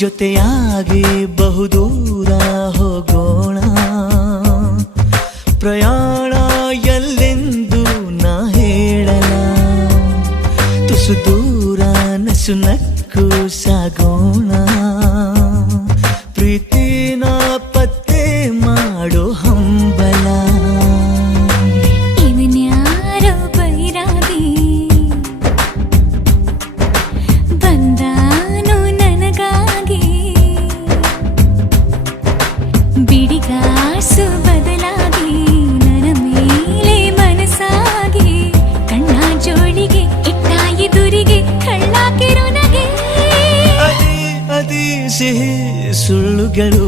ಜೊತೆಯಾಗಿ ಬಹುದೂರ ಹೋಗೋಣ, ಪ್ರಯಾಣ ಎಲ್ಲೆಂದು ನಾ ಹೇಳಲ, ತುಸು ದೂರ ನಸು ನಕ್ಕು ಸಾಗೋಣ, ಪ್ರೀತಿನ ಪತ್ತೆ ಮಾಡೋ ಹಂಬಲ. ಇವನ್ಯಾರೋ ಬೈರಾಗಿ ಬಂದಾನು ನನಗಾಗಿ, ಬಿಡಿಗಾಸು ಬದಲಾಗಿ ನನ್ನ ಮೇಲೆ ಮನಸ್ಸಾಗಿ, ಕಣ್ಣ ಜೋಳಿಗೆ ಇಟ್ಟ ಎದುರಿಗೆ ಕಳ್ಳಾಕಿರು ನಗೆ. ಅದಿ ಸಿಹಿ ಸುಳ್ಳುಗಳು